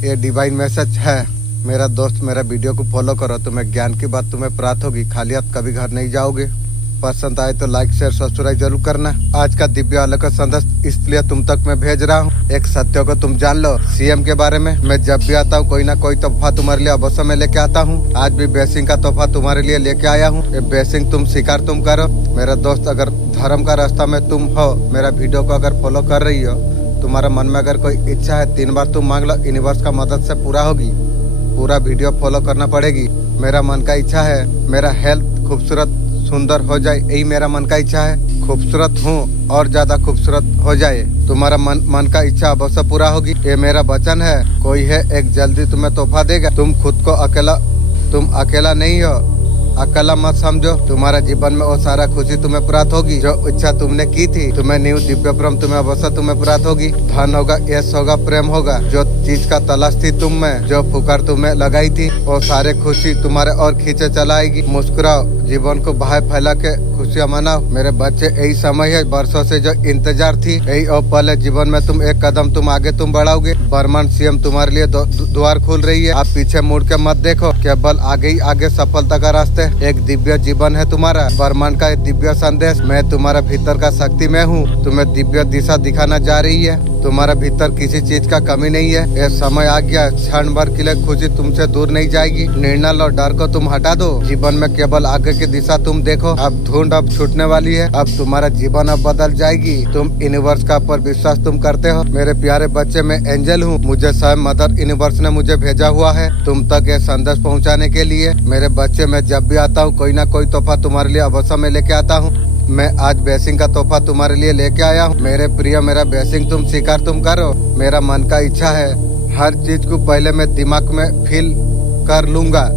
ये divine message है। मेरा दोस्त, मेरा वीडियो को फॉलो करो, तुम्हें ज्ञान की बात तुम्हें प्राप्त होगी, खाली हाथ कभी घर नहीं जाओगे। पसंद आए तो लाइक शेयर सब्सक्राइब जरूर करना। आज का दिव्य अलौकिक संदेश इसलिए तुम तक मैं भेज रहा हूँ। एक सत्य को तुम जान लो, सीएम के बारे में। मैं जब भी आता हूँ कोई ना कोई तोहफा तुम्हारे लिए अवश्य में लेके आता हूँ। आज भी ब्लेसिंग का तोहफा तुम्हारे लिए लेके आया हूँ। ये ब्लेसिंग तुम स्वीकार तुम करो। मेरा दोस्त, अगर धर्म का रास्ता में तुम हो, मेरा वीडियो को अगर फॉलो कर रही हो, तुम्हारा मन में अगर कोई इच्छा है 3 बार तुम मांग लो, यूनिवर्स का मदद से पूरा होगी। पूरा वीडियो फॉलो करना पड़ेगी। मेरा मन का इच्छा है मेरा हेल्थ खूबसूरत सुंदर हो जाए, यही मेरा मन का इच्छा है। खूबसूरत हूँ और ज्यादा खूबसूरत हो जाए, तुम्हारा मन का इच्छा अवश्य पूरा होगी। ये मेरा वचन है। कोई है एक जल्दी तुम्हें तोहफा देगा। तुम खुद को तुम अकेला नहीं हो, अकेला मत समझो। तुम्हारा जीवन में वो सारा खुशी तुम्हें प्राप्त होगी जो इच्छा तुमने की थी। तुम्हें न्यू दिव्य प्रेम तुम्हें अवश्य तुम्हें प्राप्त होगी। धन होगा, यश होगा, प्रेम होगा। जो चीज का तलाश थी तुम में, जो पुकार तुम्हें लगाई थी, वो सारे खुशी तुम्हारे और खींचे चलाएगी। मुस्कुराओ, जीवन को बाहर फैला के खुशियाँ मनाओ। मेरे बच्चे, यही समय है वर्षों से जो इंतजार थी, यही और पहले जीवन में तुम एक कदम तुम आगे तुम बढ़ाओगे। ब्रह्मांड सीएम तुम्हारे लिए द्वार खोल रही है। आप पीछे मुड़ के मत देखो, केवल आगे ही आगे सफलता का रास्ते। एक दिव्य जीवन है तुम्हारा। ब्रह्मांड का एक दिव्य संदेश। मैं तुम्हारा भीतर का शक्ति में हूँ, तुम्हें दिव्य दिशा दिखाना जा रही है। तुम्हारा भीतर किसी चीज का कमी नहीं है। ये समय आ गया, क्षण भर के लिए खुशी तुमसे दूर नहीं जाएगी। निर्णय लो, डर को तुम हटा दो। जीवन में केवल आगे की दिशा तुम देखो। अब धुंध अब छूटने वाली है। अब तुम्हारा जीवन अब बदल जाएगी। तुम यूनिवर्स का पर विश्वास तुम करते हो। मेरे प्यारे बच्चे, मैं एंजल हूँ। मुझे स्वयं मदर यूनिवर्स ने मुझे भेजा हुआ है तुम तक ये संदेश पहुँचाने के लिए। मेरे बच्चे, मैं जब भी आता हूँ कोई ना कोई तोहफा तुम्हारे लिए अवश्य में लेके आता हूँ। मैं आज ब्लेसिंग का तोहफा तुम्हारे लिए लेके आया हूँ। मेरे प्रिय, मेरा ब्लेसिंग तुम स्वीकार तुम करो। मेरा मन का इच्छा है हर चीज को पहले मैं दिमाग में फील कर लूंगा,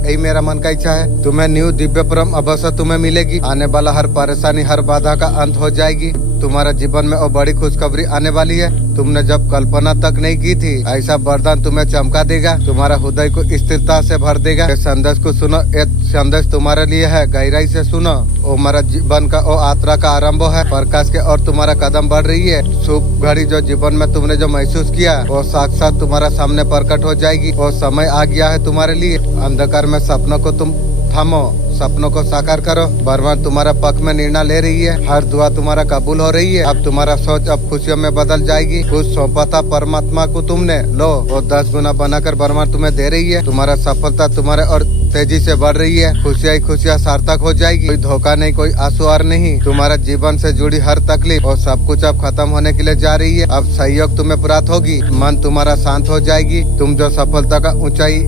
यही मेरा मन का इच्छा है। तुम्हें न्यू दिव्य प्रेम अवश्य तुम्हें मिलेगी। आने वाला हर परेशानी, हर बाधा का अंत हो जाएगी। तुम्हारा जीवन में और बड़ी खुशखबरी आने वाली है। तुमने जब कल्पना तक नहीं की थी, ऐसा वरदान तुम्हें चमका देगा। तुम्हारा हृदय को स्थिरता से भर देगा। ये संदेश को सुनो, ये संदेश तुम्हारे लिए है। गहराई से सुनो। वो हमारा जीवन का वो यात्रा का आरंभ है। प्रकाश के और तुम्हारा कदम बढ़ रही है। शुभ घड़ी जो जीवन में तुमने जो महसूस किया, वो साक्षात तुम्हारा सामने प्रकट हो जाएगी। वो समय आ गया है तुम्हारे लिए। अंधकार में सपनों को तुम थामो, सपनों को साकार करो। ब्रह्मांड तुम्हारा पक्ष में निर्णय ले रही है। हर दुआ तुम्हारा कबूल हो रही है। अब तुम्हारा सोच अब खुशियों में बदल जाएगी। कुछ सौंपा था परमात्मा को तुमने, लो वो 10 गुना बनाकर ब्रह्मांड तुम्हें दे रही है। तुम्हारा सफलता तुम्हारे और तेजी से बढ़ रही है। खुशियाँ ही खुशियाँ सार्थक हो जाएगी। कोई धोखा नहीं, कोई आंसू नहीं। तुम्हारा जीवन से जुड़ी हर तकलीफ और सब कुछ अब खत्म होने के लिए जा रही है। अब सहयोग तुम्हें प्राप्त होगी। मन तुम्हारा शांत हो जाएगी। तुम जो सफलता का ऊंचाई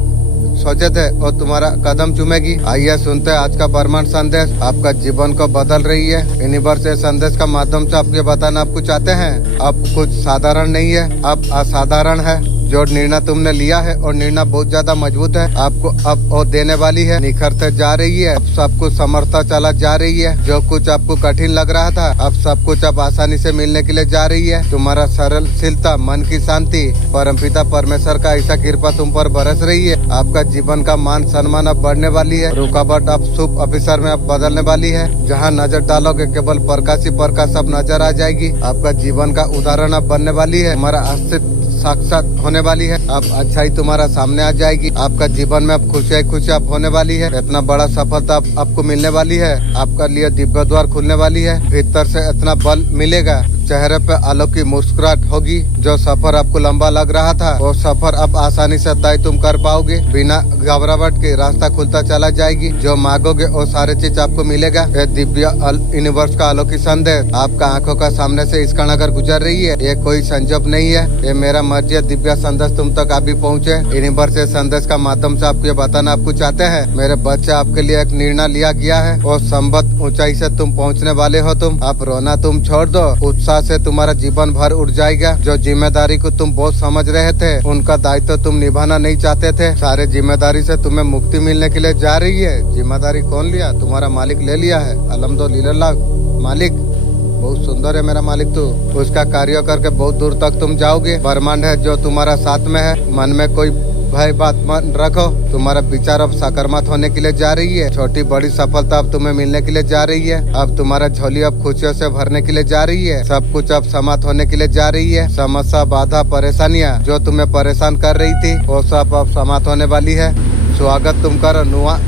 सोचे थे और तुम्हारा कदम चूमेगी। आइए सुनते हैं आज का ब्रह्मांड संदेश। आपका जीवन को बदल रही है। यूनिवर्स के संदेश का माध्यम से आपके बताना आपको चाहते हैं। अब कुछ साधारण नहीं है, अब असाधारण है। जो निर्णय तुमने लिया है और निर्णय बहुत ज्यादा मजबूत है, आपको अब और देने वाली है। निखरते जा रही है। अब सब कुछ समर्थता चला जा रही है। जो कुछ आपको कठिन लग रहा था, अब सब कुछ अब आसानी से मिलने के लिए जा रही है। तुम्हारा सरलशीलता, मन की शांति, परमपिता परमेश्वर का ऐसा कृपा तुम पर बरस रही है। आपका जीवन का मान सम्मान अब बढ़ने वाली है। रुकावट अब शुभ अवसर में अब बदलने वाली है। जहाँ नजर डालोगे केवल प्रकाश ही प्रकाश अब नजर आ जाएगी। आपका जीवन का उदाहरण अब बनने वाली है। हमारा अस्तित्व साक्षात होने वाली है। अब अच्छाई तुम्हारा सामने आ जाएगी। आपका जीवन में अब खुशियाँ होने वाली है। इतना बड़ा सफलता आपको मिलने वाली है। आपका लिए दिव्य द्वार खुलने वाली है। भीतर से इतना बल मिलेगा, चेहरे पे अलौकिक मुस्कुराहट होगी। जो सफर आपको लंबा लग रहा था, वो सफर अब आसानी से तय तुम कर पाओगे। बिना घबराहट के रास्ता खुलता चला जाएगी। जो मांगोगे वो सारे चीज आपको मिलेगा। ये दिव्य यूनिवर्स का अलौकिक संदेश आपका आंखों का सामने से इस क्षण अगर गुजर रही है, ये कोई संजोग नहीं है। ये मेरा मर्जी दिव्य संदेश तुम तक अभी पहुँचे। यूनिवर्स के संदेश का माध्यम से आपको बताना आपको चाहते हैं। मेरे बच्चे, आपके लिए एक निर्णय लिया गया है। वो संबद्ध ऊंचाई से तुम पहुँचने वाले हो। तुम आप रोना तुम छोड़ दो। उत्साह से तुम्हारा जीवन भर उड़ जाएगा। जो जिम्मेदारी को तुम बहुत समझ रहे थे, उनका दायित्व तुम निभाना नहीं चाहते थे, सारे जिम्मेदारी से तुम्हें मुक्ति मिलने के लिए जा रही है। जिम्मेदारी कौन लिया? तुम्हारा मालिक ले लिया है। अल्हम्दुलिल्लाह। मालिक बहुत सुंदर है मेरा मालिक। तू उसका कार्य करके बहुत दूर तक तुम जाओगे। ब्रह्मांड है जो तुम्हारा साथ में है। मन में कोई भाई बात मन रखो, तुम्हारा विचार अब सकारात्मक होने के लिए जा रही है। छोटी बड़ी सफलता अब तुम्हें मिलने के लिए जा रही है। अब तुम्हारा झोली अब खुशियों से भरने के लिए जा रही है। सब कुछ अब समाप्त होने के लिए जा रही है। समस्या, बाधा, परेशानियाँ जो तुम्हें परेशान कर रही थी वो सब अब समाप्त होने वाली है। स्वागत तुम करो,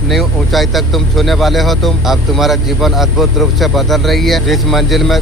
नई ऊंचाई तक तुम छूने वाले हो। अब तुम्हारा जीवन अद्भुत रूप से बदल रही है। जिस मंजिल में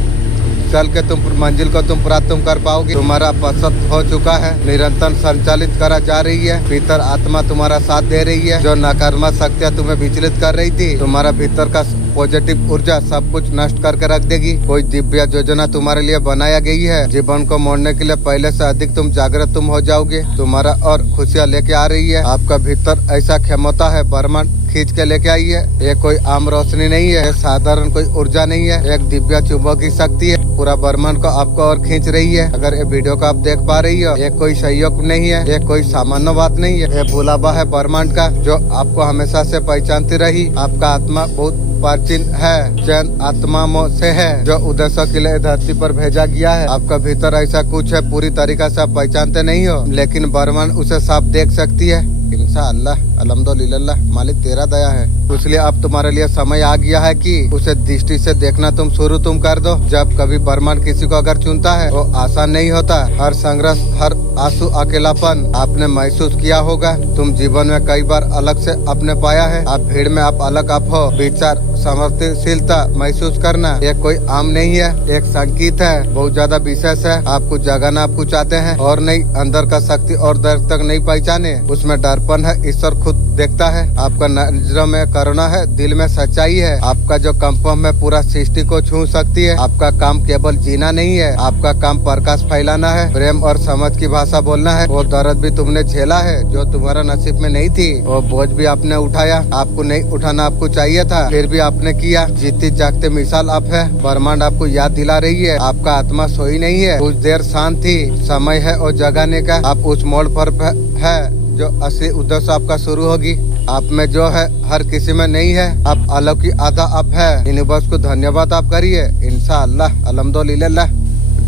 चल के मंजिल को तुम प्राप्त कर पाओगे। तुम्हारा पसंद हो चुका है, निरंतर संचालित करा जा रही है। भीतर आत्मा तुम्हारा साथ दे रही है। जो नकारात्मक शक्तियाँ तुम्हें विचलित कर रही थी, तुम्हारा भीतर का पॉजिटिव ऊर्जा सब कुछ नष्ट करके रख देगी। कोई दिव्य योजना तुम्हारे लिए बनाया गई है। जीवन को मोड़ने के लिए पहले से अधिक तुम जागृत तुम हो जाओगे। तुम्हारा और खुशियाँ लेके आ रही है। आपका भीतर ऐसा क्षमता है, ब्रह्मांड खींच के लेके आई है। ये कोई आम रोशनी नहीं है, ये साधारण कोई ऊर्जा नहीं है, एक दिव्य चुंबक की शक्ति है। पूरा ब्रह्मांड को आपको और खींच रही है। अगर ये वीडियो को आप देख पा रही हो, ये कोई सहयोग नहीं है, ये कोई सामान्य बात नहीं है। ये बुलावा है ब्रह्मांड का, जो आपको हमेशा से पहचानती रही। आपका आत्मा बहुत प्राचीन है, चैन आत्मा से है, जो उद्देश्य के लिए धरती पर भेजा गया है। आपका भीतर ऐसा कुछ है, पूरी तरीका से आप पहचानते नहीं हो, लेकिन ब्रह्मांड उसे साफ देख सकती है। इंशाअल्लाह, अल्हम्दुलिल्लाह, मालिक तेरा दया है। इसलिए अब तुम्हारे लिए समय आ गया है कि उसे दृष्टि से देखना तुम शुरू कर दो। जब कभी ब्रह्मांड किसी को अगर चुनता है, वो आसान नहीं होता। हर संघर्ष, हर आंसू, अकेलापन आपने महसूस किया होगा। तुम जीवन में कई बार अलग से अपने पाया है। आप भीड़ में आप अलग आप हो। विचार समर्थनशीलता महसूस करना ये कोई आम नहीं है, एक संकेत है, बहुत ज्यादा विशेष है। आपको जगाना आपको चाहते हैं और नहीं, अंदर का शक्ति और दर तक नहीं पहचाने, उसमें दर्पण है, ईश्वर खुद देखता है। आपका नजरों में करुणा है, दिल में सच्चाई है। आपका जो कंपन में पूरा सृष्टि को छू सकती है। आपका काम केवल जीना नहीं है, आपका काम प्रकाश फैलाना है, प्रेम और समझ की भाषा बोलना है। वो दर्द भी तुमने झेला है जो तुम्हारा नसीब में नहीं थी। वो बोझ भी आपने उठाया, आपको नहीं उठाना आपको चाहिए था, फिर भी आपने किया। जीती जागते मिसाल आप है। ब्रह्मांड आपको याद दिला रही है, आपका आत्मा सोई नहीं है, कुछ देर शांत थी। समय है और जगाने का। आप उस मोड़ पर है जो असली उद्देश्य आपका शुरू होगी। आप में जो है हर किसी में नहीं है। आप अलग की आधा आप है। यूनिवर्स को धन्यवाद आप करिए। इंशाअल्लाह, अल्हम्दुलिल्लाह।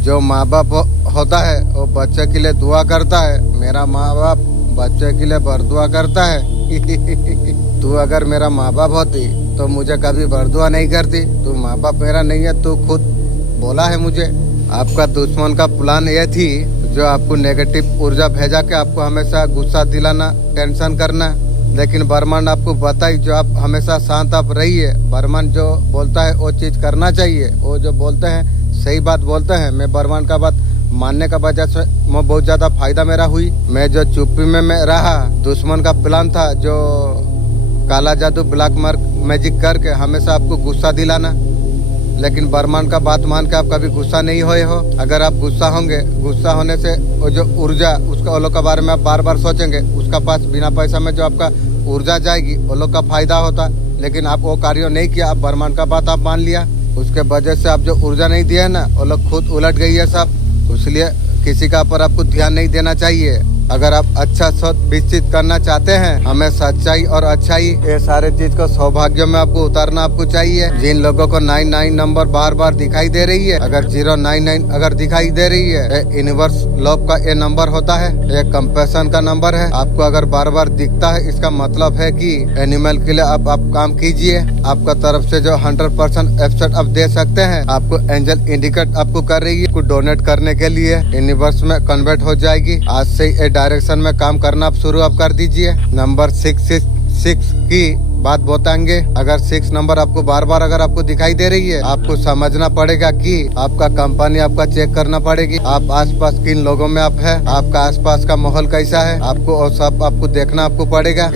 जो माँ बाप होता है वो बच्चे के लिए दुआ करता है। मेरा माँ बाप बच्चे के लिए बरदुआ करता है। तू अगर मेरा माँ बाप होती तो मुझे कभी बरदुआ नहीं करती। तू माँ बाप मेरा नहीं है, तू खुद बोला है मुझे। आपका दुश्मन का प्लान ये थी जो आपको नेगेटिव ऊर्जा भेजा के आपको हमेशा गुस्सा दिलाना, टेंशन करना। लेकिन ब्रह्मांड आपको बताई जो आप हमेशा शांत आप रहिए। ब्रह्मांड जो बोलता है वो चीज करना चाहिए। वो जो बोलते हैं सही बात बोलते हैं। मैं ब्रह्मांड का बात मानने का वजह से मैं बहुत ज्यादा फायदा मेरा हुई। मैं जो चुप्पी में मैं रहा, दुश्मन का प्लान था जो काला जादू, ब्लैक मार्क, मैजिक करके हमेशा आपको गुस्सा दिलाना। लेकिन ब्रह्मांड का बात मान के आप कभी गुस्सा नहीं हुए हो। अगर आप गुस्सा होंगे, गुस्सा होने से वो जो ऊर्जा उसका वो लोग के बारे में आप बार बार सोचेंगे। उसका पास बिना पैसा में जो आपका ऊर्जा जाएगी वो लोग का फायदा होता। लेकिन आप वो कार्य नहीं किया, आप ब्रह्मांड का बात आप मान लिया। उसके वजह से आप जो ऊर्जा नहीं दिया ना, वो लोग खुद उलट गई है सब। इसलिए किसी का पर आपको ध्यान नहीं देना चाहिए। अगर आप अच्छा सोच विकसित करना चाहते हैं, हमें सच्चाई और अच्छाई ये सारे चीज को सौभाग्य में आपको उतारना आपको चाहिए। जिन लोगों को 99 नंबर बार बार दिखाई दे रही है, अगर 099 अगर दिखाई दे रही है, यूनिवर्स लॉब का ये नंबर होता है, ये कंपैशन का नंबर है। आपको अगर बार बार दिखता है, इसका मतलब है कि एनिमल के लिए आप काम कीजिए। आपका तरफ से जो 100% एफर्ट आप दे सकते हैं, आपको एंजल इंडिकेट आपको कर रही है। कुछ डोनेट करने के लिए यूनिवर्स में कन्वर्ट हो जाएगी। आज से डायरेक्शन में काम करना आप शुरू आप कर दीजिए। नंबर 666 की बात बताएंगे। अगर 6 नंबर आपको बार बार अगर आपको दिखाई दे रही है, आपको समझना पड़ेगा कि आपका कंपनी आपका चेक करना पड़ेगी। आप आसपास किन लोगों में आप है, आपका आसपास का माहौल कैसा है, आपको और सब आपको देखना आपको पड़ेगा।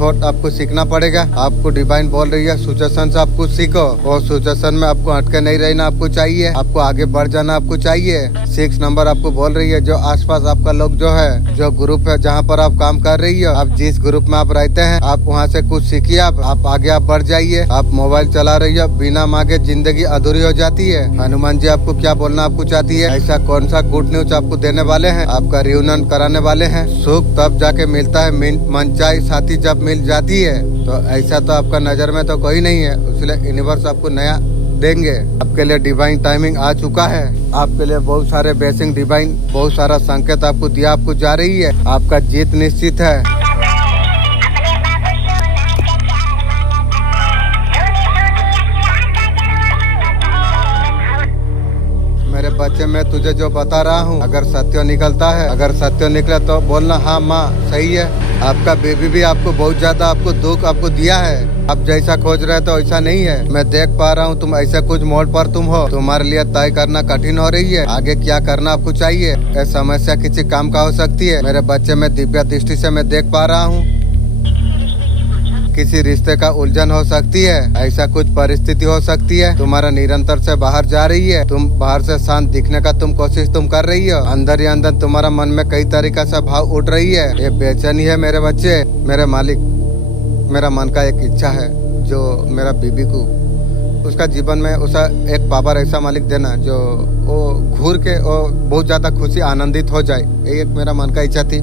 थॉट आपको सीखना पड़ेगा। आपको डिवाइन बोल रही है सिचुएशन से आप कुछ सीखो, और सिचुएशन में आपको अटके नहीं रहना आपको चाहिए। आपको आगे बढ़ जाना आपको चाहिए। 6 नंबर आपको बोल रही है जो आसपास आपका लोग जो है, जो ग्रुप है जहाँ पर आप काम कर रही हो, आप जिस ग्रुप में आप रहते हैं, आप वहाँ से कुछ सीखिए। आप आगे आप बढ़ जाइए। आप मोबाइल चला रही हो, बिना मांगे जिंदगी अधूरी हो जाती है। हनुमान जी आपको क्या बोलना आपको चाहती है, ऐसा कौन सा गुड न्यूज आपको देने वाले हैं, आपका रियूनियन कराने वाले हैं। सुख तब जाके मिलता है, मनचाही साथी जब मिल जाती है। तो ऐसा तो आपका नजर में तो कोई नहीं है, इसलिए यूनिवर्स आपको नया देंगे। आपके लिए डिवाइन टाइमिंग आ चुका है। आपके लिए बहुत सारे ब्लेसिंग डिवाइन बहुत सारा संकेत आपको दिया आपको जा रही है। आपका जीत निश्चित है। बच्चे मैं तुझे जो बता रहा हूँ अगर सत्य निकलता है, अगर सत्य निकले तो बोलना हाँ माँ सही है। आपका बेबी भी आपको बहुत ज्यादा आपको दुख आपको दिया है। आप जैसा खोज रहे तो ऐसा नहीं है। मैं देख पा रहा हूँ तुम ऐसे कुछ मोड़ पर तुम हो। तुम्हारे लिए तय करना कठिन हो रही है आगे क्या करना आपको चाहिए। ये समस्या किसी काम का हो सकती है। मेरे बच्चे में दिव्य दृष्टि से मैं देख पा रहा हूँ किसी रिश्ते का उलझन हो सकती है। ऐसा कुछ परिस्थिति हो सकती है तुम्हारा निरंतर से बाहर जा रही है। तुम बाहर से शांत दिखने का तुम कोशिश तुम कर रही हो। अंदर ही अंदर तुम्हारा मन में कई तरीका से भाव उठ रही है। ये बेचैनी है मेरे बच्चे। मेरे मालिक, मेरा मन का एक इच्छा है जो मेरा बीबी को उसका जीवन में उसा एक पावर ऐसा मालिक देना जो वो घूर के वो बहुत ज्यादा खुशी आनंदित हो जाए। ये एक मेरा मन का इच्छा थी।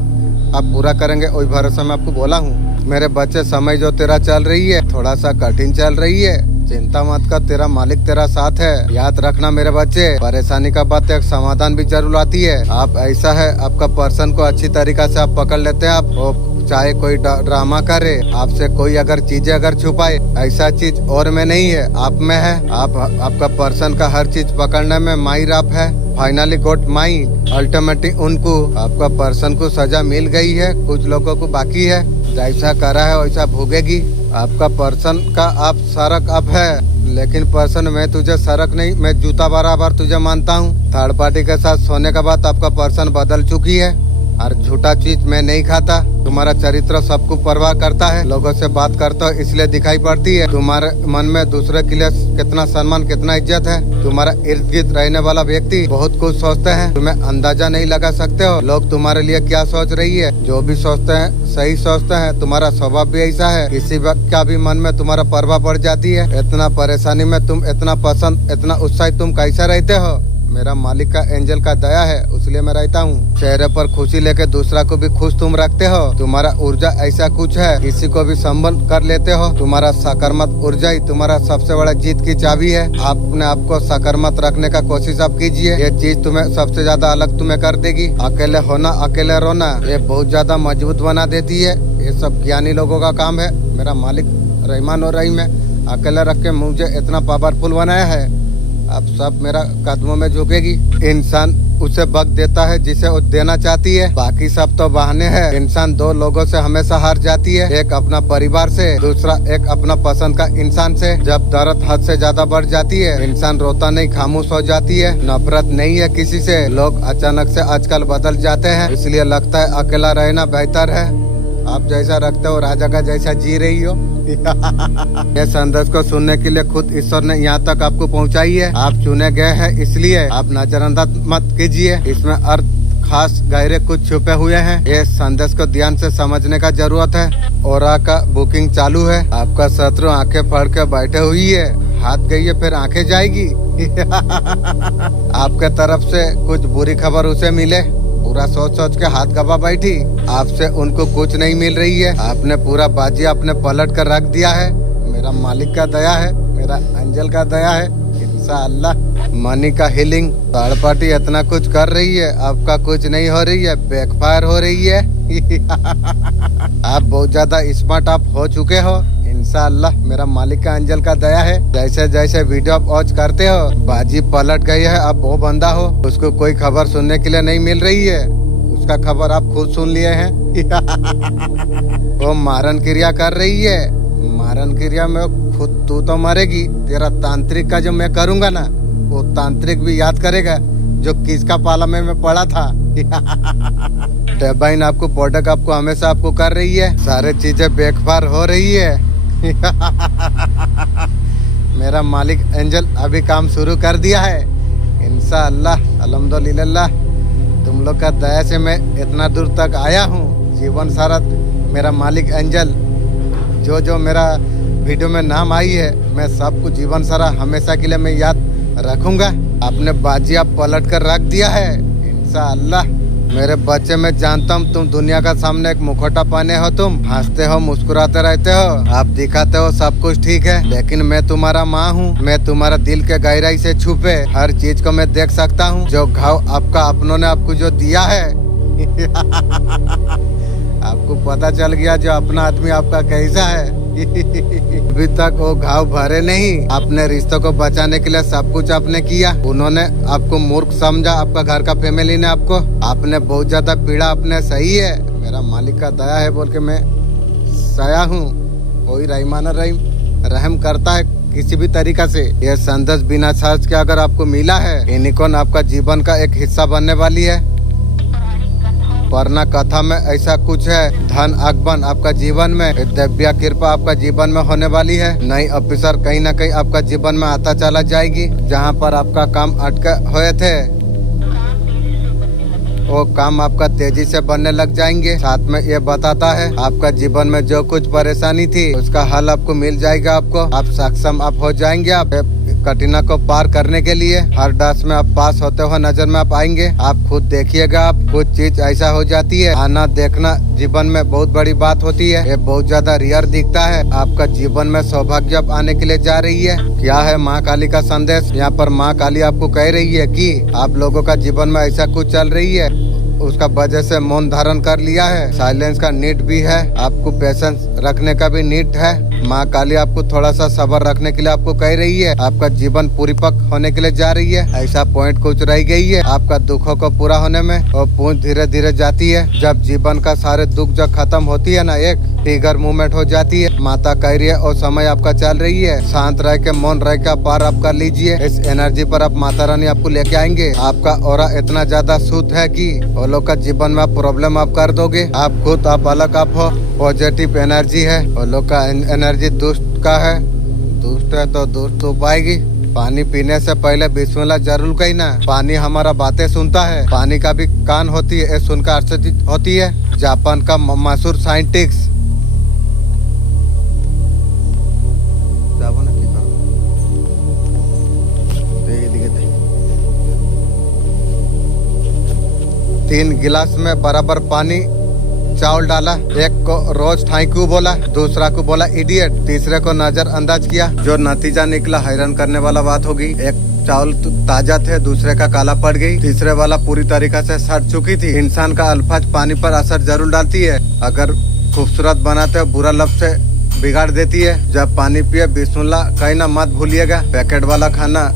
आप पूरा करेंगे वही भरोसा मैं आपको बोला हूँ। मेरे बच्चे समय जो तेरा चल रही है थोड़ा सा कठिन चल रही है। चिंता मत कर, तेरा मालिक तेरा साथ है। याद रखना मेरे बच्चे, परेशानी का बात एक समाधान भी जरूर आती है। आप ऐसा है आपका पर्सन को अच्छी तरीका से आप पकड़ लेते हैं। आप चाहे कोई ड्रामा करे, आपसे कोई अगर चीजें अगर छुपाए, ऐसा चीज और में नहीं है आप में है। आपका पर्सन का हर चीज पकड़ने में माहिर आप है। फाइनली गोट माइंड अल्टीमेटली उनको आपका पर्सन को सजा मिल गई है। कुछ लोगों को बाकी है, जैसा करा है वैसा भोगेगी। आपका पर्सन का आप सरक आप है, लेकिन पर्सन मैं तुझे सरक नहीं, मैं जूता बराबर तुझे मानता हूँ। थर्ड पार्टी के साथ सोने के बाद आपका पर्सन बदल चुकी है और झूठा चीज मैं नहीं खाता। तुम्हारा चरित्र सबको परवाह करता है। लोगों से बात करते हो इसलिए दिखाई पड़ती है। तुम्हारे मन में दूसरे के लिए कितना सम्मान कितना इज्जत है। तुम्हारा इर्द गिर्द रहने वाला व्यक्ति बहुत कुछ सोचते हैं, तुम्हें अंदाजा नहीं लगा सकते हो लोग तुम्हारे लिए क्या सोच रही है। जो भी सोचते हैं सही सोचते हैं। तुम्हारा स्वभाव भी ऐसा है, किसी वक्त का भी मन में तुम्हारा परवाह पड़ जाती है। इतना परेशानी में तुम इतना पसंद इतना उत्साहित तुम कैसे रहते हो। मेरा मालिक का एंजल का दया है इसलिए मैं रहता हूँ। चेहरे पर खुशी लेके दूसरा को भी खुश तुम रखते हो। तुम्हारा ऊर्जा ऐसा कुछ है, किसी को भी संभल कर लेते हो। तुम्हारा सकारात्मक ऊर्जा ही तुम्हारा सबसे बड़ा जीत की चाबी है। अपने आप को सकारात्मक रखने का कोशिश आप कीजिए। ये चीज तुम्हें सबसे ज्यादा अलग तुम्हें कर देगी। अकेले होना अकेले रोना ये बहुत ज्यादा मजबूत बना देती है। ये सब ज्ञानी लोगों का काम है। मेरा मालिक रहमान और रहीम है, अकेले रख के मुझे इतना पावरफुल बनाया है। अब सब मेरा कदमों में झुकेगी। इंसान उसे वक्त देता है जिसे वो देना चाहती है, बाकी सब तो बहाने हैं। इंसान दो लोगों से हमेशा हार जाती है, एक अपना परिवार से, दूसरा एक अपना पसंद का इंसान से। जब दर्द हद से ज्यादा बढ़ जाती है इंसान रोता नहीं खामोश हो जाती है। नफरत नहीं है किसी से, लोग अचानक से आजकल बदल जाते हैं, इसलिए लगता है अकेला रहना बेहतर है। आप जैसा रखते हो राजा का जैसा जी रही हो। ये संदेश को सुनने के लिए खुद ईश्वर ने यहाँ तक आपको पहुँचाई है। आप चुने गए हैं इसलिए आप नजरअंदाज मत कीजिए। इसमें अर्थ खास गहरे कुछ छुपे हुए हैं। ये संदेश को ध्यान से समझने का जरूरत है। ओरा का बुकिंग चालू है। आपका शत्रु आंखें फाड़ के बैठे हुई है, हाथ गई है फिर आंखें जाएगी। आपके तरफ से कुछ बुरी खबर उसे मिले, पूरा सोच सोच के हाथ गवा बैठी। आपसे उनको कुछ नहीं मिल रही है। आपने पूरा बाजी आपने पलट कर रख दिया है। मेरा मालिक का दया है, मेरा एंजल का दया है। इंशाअल्लाह मनी का हीलिंग थर्ड पार्टी इतना कुछ कर रही है, आपका कुछ नहीं हो रही है, बैकफायर हो रही है। आप बहुत ज्यादा स्मार्ट आप हो चुके हो। इंशाअल्लाह मेरा मालिक का एंजल का दया है। जैसे जैसे वीडियो आप वॉच करते हो बाजी पलट गई है। अब वो बंदा हो उसको कोई खबर सुनने के लिए नहीं मिल रही है, उसका खबर आप खुद सुन लिए हैं। वो मारन क्रिया कर रही है। मारन क्रिया में खुद तू तो मरेगी, तेरा तांत्रिक का जो मैं करूँगा ना वो तांत्रिक भी याद करेगा जो किसका पाला में मैं पड़ा था। टैबाइन आपको प्रोडक्ट आपको हमेशा आपको कर रही है, सारे चीजें बेकफार हो रही है। मेरा मालिक एंजल अभी काम शुरू कर दिया है। इंशाअल्लाह अल्हम्दुलिल्लाह तुम लोग का दया से मैं इतना दूर तक आया हूँ। जीवन सारा मेरा मालिक एंजल जो जो मेरा वीडियो में नाम आई है मैं सबको जीवन सारा हमेशा के लिए मैं याद रखूंगा। आपने बाजी आप पलट कर रख दिया है। इंशाअल्लाह मेरे बच्चे मैं जानता हूँ तुम दुनिया का सामने एक मुखौटा पहने हो। तुम हंसते हो मुस्कुराते रहते हो, आप दिखाते हो सब कुछ ठीक है, लेकिन मैं तुम्हारा माँ हूँ। मैं तुम्हारा दिल के गहराई से छुपे हर चीज को मैं देख सकता हूँ। जो घाव आपका अपनों ने आपको जो दिया है आपको पता चल गया जो अपना आदमी आपका कैसा है। अभी तक वो घाव भरे नहीं। अपने रिश्तों को बचाने के लिए सब कुछ आपने किया। उन्होंने आपको मूर्ख समझा, आपका घर का फैमिली ने आपने बहुत ज्यादा पीड़ा। अपने सही है, मेरा मालिक का दया है बोल के मैं सया हूँ। कोई रहीमाना रहीम रहम करता है किसी भी तरीका से। यह संदेश बिना सर्च के अगर आपको मिला है, यूनिकॉर्न आपका जीवन का एक हिस्सा बनने वाली है। पुराना कथा में ऐसा कुछ है। धन आगमन आपका जीवन में, दिव्य कृपा आपका जीवन में होने वाली है। नई ऑफिसर कहीं न कहीं आपका जीवन में आता चला जाएगी। जहाँ पर आपका काम अटके हुए थे वो काम आपका तेजी से बनने लग जाएंगे। साथ में ये बताता है आपका जीवन में जो कुछ परेशानी थी उसका हल आपको मिल जाएगा। आप सक्षम आप हो जाएंगे। आप कठिनाई को पार करने के लिए हर डांस में आप पास होते हुए नजर में आप आएंगे। आप खुद देखिएगा, आप कुछ चीज ऐसा हो जाती है, आना देखना जीवन में बहुत बड़ी बात होती है। ये बहुत ज्यादा रियर दिखता है। आपका जीवन में सौभाग्य आप आने के लिए जा रही है। क्या है माँ काली का संदेश? यहाँ पर माँ काली आपको कह रही है कि आप लोगों का जीवन में ऐसा कुछ चल रही है, उसका वजह से मौन धारण कर लिया है। साइलेंस का नीड भी है, आपको पेशेंस रखने का भी नीड है। माँ काली आपको थोड़ा सा सब्र रखने के लिए आपको कह रही है। आपका जीवन परिपक्व होने के लिए जा रही है। ऐसा पॉइंट कुछ रह गई है आपका दुखों को पूरा होने में, और पूंछ धीरे धीरे जाती है। जब जीवन का सारे दुख जब खत्म होती है ना, एक ट्रिगर मूवमेंट हो जाती है। माता कह रही है और समय आपका चल रही है। शांत रह के मौन रह के पार आप कर लीजिए। इस एनर्जी पर आप माता रानी आपको लेके आएंगे। आपका ऑरा इतना ज्यादा शुद्ध है कि वो लोग का जीवन में आप प्रॉब्लम आप कर दोगे। आप खुद आप अलग आप हो। पॉजिटिव एनर्जी है। वो लोग का एनर्जी दुष्ट का है। दुष्ट है तो दुष्ट हो पाएगी। पानी पीने से पहले बिस्मिल्लाह जरूर कहना। पानी हमारा बातें सुनता है। पानी का भी कान होती है, ये सुनकर आश्चर्य होती है। जापान का मशहूर साइंटिस्ट तीन गिलास में बराबर पानी चावल डाला। एक को रोज थैंक यू बोला, दूसरा को बोला इडियट, तीसरे को नजरअंदाज किया। जो नतीजा निकला हैरान करने वाला बात होगी। एक चावल ताजा थे, दूसरे का काला पड़ गई, तीसरे वाला पूरी तरीके से सड़ चुकी थी। इंसान का अल्फाज पानी पर असर जरूर डालती है। अगर खूबसूरत बनाते हो बुरा लफ्ज से बिगाड़ देती है। जब पानी पिए बिस्मिल्लाह कहना मत भूलिएगा। पैकेट वाला खाना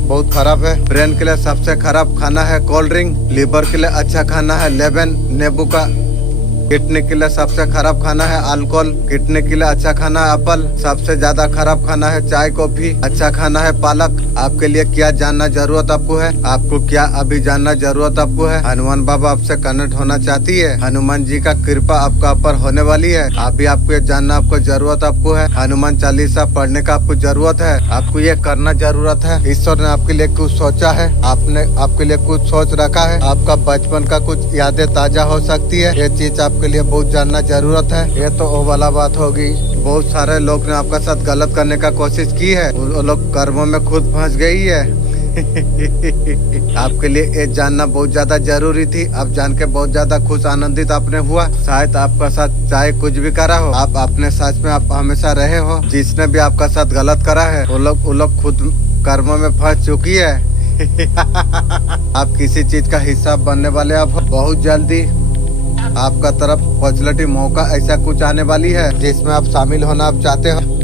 बहुत खराब है। ब्रेन के लिए सबसे खराब खाना है कोल्ड ड्रिंक। लीवर के लिए अच्छा खाना है लेमन नींबू का। किडनी के लिए सबसे खराब खाना है अल्कोहल। किडनी के लिए अच्छा खाना है एप्पल। सबसे ज्यादा खराब खाना है चाय कॉफी। अच्छा खाना है पालक। आपके लिए क्या जानना जरूरत आपको है? आपको क्या अभी जानना जरूरत आपको है? हनुमान बाबा आपसे कनेक्ट होना चाहती है। हनुमान जी का कृपा आपका ऊपर होने वाली है। अभी आपको ये जानना आपको जरूरत आपको है। हनुमान चालीसा पढ़ने का आपको जरूरत है। आपको ये करना जरूरत है। ईश्वर ने आपके लिए कुछ सोचा है, आपने आपके लिए कुछ सोच रखा है। आपका बचपन का कुछ यादें ताजा हो सकती है। ये चीज आपके लिए बहुत जानना जरूरत है। ये तो वो वाला बात होगी। बहुत सारे लोग ने आपका साथ गलत करने का कोशिश की है, वो लोग कर्मों में खुद फंस गई है। आपके लिए ये जानना बहुत ज्यादा जरूरी थी। आप जान के बहुत ज्यादा खुश आनंदित आपने हुआ। शायद आपका साथ चाहे कुछ भी करा हो, आप अपने साथ में आप हमेशा रहे हो। जिसने भी आपका साथ गलत करा है वो लोग खुद कर्मों में फंस चुकी है। आप किसी चीज का हिस्सा बनने वाले आप बहुत जल्दी। आपका तरफ पॉजिटिव मौका ऐसा कुछ आने वाली है जिसमें आप शामिल होना आप चाहते हो।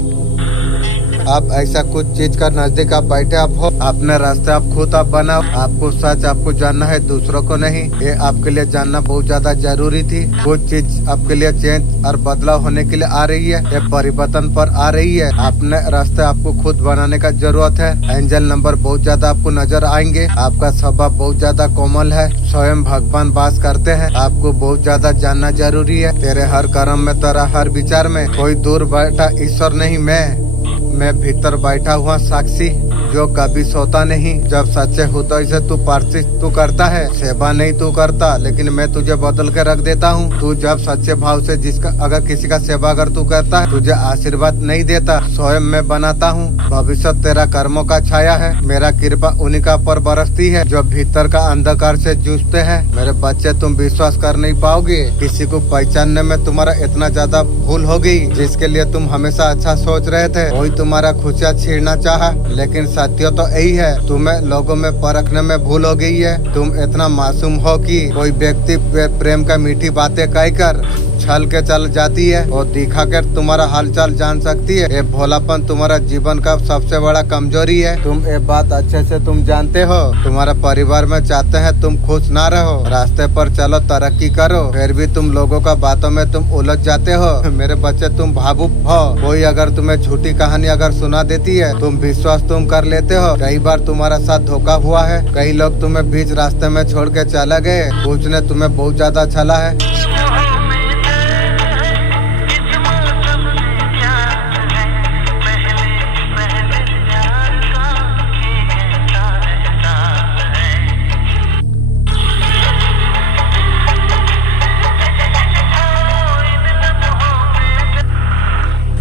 आप ऐसा कुछ चीज का नजदीक आप बैठे आप हो। अपने रास्ते आप खुद आप बनाओ। आपको सच आपको जानना है, दूसरों को नहीं। ये आपके लिए जानना बहुत ज्यादा जरूरी थी। कुछ चीज आपके लिए चेंज और बदलाव होने के लिए आ रही है। ये परिवर्तन पर आ रही है। अपने रास्ते आपको खुद बनाने का जरूरत है। एंजल नंबर बहुत ज्यादा आपको नजर आएंगे। आपका स्वभाव बहुत ज्यादा कोमल है। स्वयं भगवान वास करते हैं। आपको बहुत ज्यादा जानना जरूरी है। तेरे हर कर्म में, तेरा हर विचार में कोई दूर बैठा ईश्वर नहीं, मैं भीतर बैठा हुआ साक्षी जो कभी सोता नहीं। जब सच्चे हृदय से तू प्रार्थना तू करता है, सेवा नहीं तू करता, लेकिन मैं तुझे बदल के रख देता हूँ। तू जब सच्चे भाव से जिसका अगर किसी का सेवा अगर तू करता है, तुझे आशीर्वाद नहीं देता, स्वयं मैं बनाता हूँ। भविष्य तेरा कर्मों का छाया है। मेरा कृपा उन्हीं का पर बरसती है जो भीतर का अंधकार से जूझते हैं। मेरे बच्चे तुम विश्वास कर नहीं पाओगे। किसी को पहचानने में तुम्हारा इतना ज्यादा भूल हो गई। जिसके लिए तुम हमेशा अच्छा सोच रहे थे वही तुम्हारा खुशियाँ छीनना चाहा, लेकिन सत्य तो यही है, तुम्हें लोगों में परखने में भूल हो गई है। तुम इतना मासूम हो कि कोई व्यक्ति प्रेम का मीठी बातें कहकर छल के चल जाती है और दिखा कर तुम्हारा हालचाल जान सकती है। ये भोलापन तुम्हारा जीवन का सबसे बड़ा कमजोरी है। तुम ये बात अच्छे से तुम जानते हो। तुम्हारा परिवार में चाहते हैं तुम खुश ना रहो, रास्ते पर चलो, तरक्की करो, फिर भी तुम लोगों का बातों में तुम उलझ जाते हो। मेरे बच्चे तुम भावुक हो। कोई अगर तुम्हें झूठी कहानी अगर सुना देती है तुम विश्वास तुम कर लेते हो। कई बार तुम्हारा साथ धोखा हुआ है। कई लोग तुम्हें बीच रास्ते में छोड़ के चले गए। कुछ ने तुम्हें बहुत ज्यादा छला है।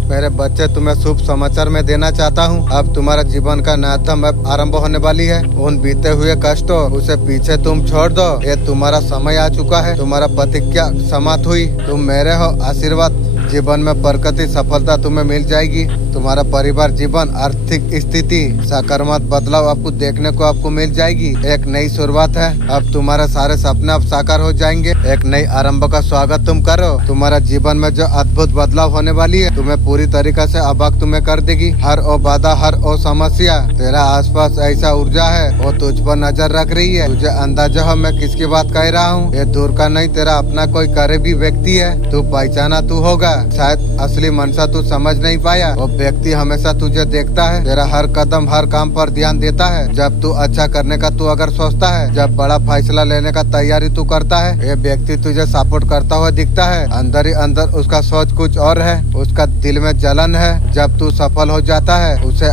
मेरे बच्चे तुम्हें शुभ समाचार में देना चाहता हूँ। अब तुम्हारा जीवन का नया आरंभ होने वाली है। उन बीते हुए कष्टों उसे पीछे तुम छोड़ दो। ये तुम्हारा समय आ चुका है। तुम्हारा प्रतिज्ञा समाप्त हुई। तुम मेरे हो आशीर्वाद। जीवन में प्रगति सफलता तुम्हें मिल जाएगी। तुम्हारा परिवार जीवन आर्थिक स्थिति सकारात्मक बदलाव आपको देखने को आपको मिल जाएगी। एक नई शुरुआत है। अब तुम्हारे सारे सपने अब साकार हो जाएंगे। एक नई आरंभ का स्वागत तुम करो। तुम्हारा जीवन में जो अद्भुत बदलाव होने वाली है तुम्हें पूरी तरीके से अबाक तुम्हें कर देगी। हर ओ बाधा हर ओ समस्या तेरा आसपास ऐसा ऊर्जा है वो तुझ पर नजर रख रही है। तुझे अंदाजा हो मैं किसकी बात कह रहा हूँ। ये दूर का नहीं तेरा अपना कोई करीबी व्यक्ति है। तू पहचाना तू होगा। शायद असली मनसा तू समझ नहीं पाया। वो व्यक्ति हमेशा तुझे देखता है। तेरा हर कदम हर काम पर ध्यान देता है। जब तू अच्छा करने का तू अगर सोचता है, जब बड़ा फैसला लेने का तैयारी तू करता है, ये व्यक्ति तुझे सपोर्ट करता हुआ दिखता है। अंदर ही अंदर उसका सोच कुछ और है। उसका दिल में जलन है। जब तू सफल हो जाता है उसे